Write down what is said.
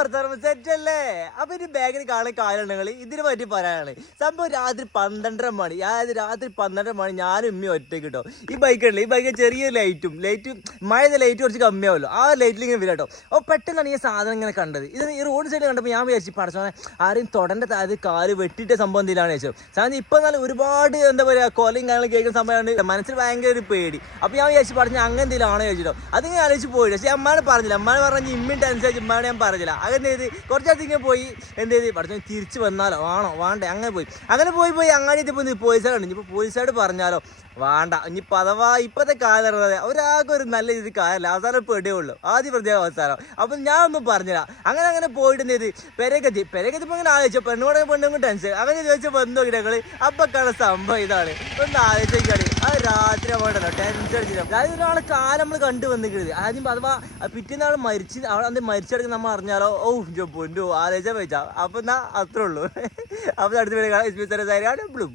വർത്താനം സെറ്റല്ലേ? അപ്പൊ ഇനി ബാഗിൽ കാണാൻ കാലുണ്ടെങ്കിൽ ഇതിനെ പറ്റി പറയാനാണ്. സംഭവം രാത്രി 12:30 മണി. അതായത് രാത്രി 12:30 മണി ഞാനും ഉമ്മയും ഒറ്റയ്ക്ക് കിട്ടോ. ഈ ബൈക്ക് ഉണ്ടല്ലോ, ഈ ബൈക്ക് ചെറിയ ലൈറ്റും മഴ ലൈറ്റ് കുറച്ച് കമ്മിയാവുമല്ലോ, ആ ലൈറ്റിൽ ഇങ്ങനെ വരാം കേട്ടോ. അപ്പോൾ പെട്ടെന്നാണ് ഈ സാധനം ഇങ്ങനെ കണ്ടത്. ഇത് ഈ റോഡ് സൈഡ് കണ്ടപ്പോൾ ഞാൻ വിചാരിച്ചു പടച്ചോനെ ആരും തൊടൻ്റെ താഴത്ത് കാല് വെട്ടിയിട്ട സംഭവം എന്തെങ്കിലാണ് ചോദിച്ചത്. സാധനം ഇപ്പം നല്ല ഒരുപാട് എന്താ പറയുക കൊലയും കാര്യങ്ങളും കേൾക്കുന്ന സംഭവമാണ്. മനസ്സിൽ ഭയങ്കര ഒരു പേടി. അപ്പോൾ ഞാൻ വിചാരിച്ചു പറഞ്ഞാൽ അങ്ങനെ എന്തെങ്കിലും ആണോ ചോദിച്ചിട്ടോ. അതിങ്ങനെ ആലോചിച്ച് പോയി. പക്ഷേ അമ്മാനെ പറഞ്ഞില്ല. അമ്മാനെ പറഞ്ഞാൽ ഇമ്മിൻ്റെ അനുസരിച്ച് ഉമ്മാനെ ഞാൻ പറഞ്ഞില്ല. അതെന്ത് ചെയ്ത് കുറച്ചടുത്ത് ഇങ്ങനെ പോയി എന്ത് ചെയ്ത് പഠിച്ചോ തിരിച്ച് വന്നാലോ ആണോ വേണ്ടേ അങ്ങനെ പോയി അങ്ങനെ ഇപ്പോൾ പോലീസുകാർ കണ്ടു. ഇപ്പോൾ പോലീസുകാർ പറഞ്ഞാലോ വേണ്ട. ഇനിയിപ്പോൾ അഥവാ ഇപ്പോഴത്തെ കാലം അറിയാതെ ഒരാൾക്ക് ഒരു നല്ല രീതിയിൽ കാര്യമില്ല. അവസാനം പെടുകയുള്ളൂ, ആദ്യം പ്രത്യേക അവസാനം. അപ്പം ഞാൻ ഒന്നും പറഞ്ഞില്ല. അങ്ങനെ പോയിട്ട് എന്ത് ചെയ്ത് പെരക്കെത്തിപ്പോൾ ഇങ്ങനെ ആലോചിച്ചോ പെണ്ണും ടെൻഷൻ അങ്ങനെ ചോദിച്ചാൽ ബന്ധു ഞങ്ങൾ അപ്പൊക്കാണ് സംഭവം ഇതാണ്. ഒന്ന് ആലോചിക്കാണ് അത് രാത്രി വേണ്ടല്ലോ ടെൻഷൻ അടിച്ചില്ല. അതായത് ഒരാളെ കാലം നമ്മൾ കണ്ടു വന്നിക്കരുത്. ആദ്യം അഥവാ പിറ്റേന്നാൾ മരിച്ചെടുക്കുന്ന നമ്മൾ അറിഞ്ഞാലോ പൊന്നു ആലോചിച്ചാൽ വെച്ചാൽ അപ്പം എന്നാ അത്രേ ഉള്ളൂ. അപ്പം അടുത്ത പേര് ബ്ലൂ.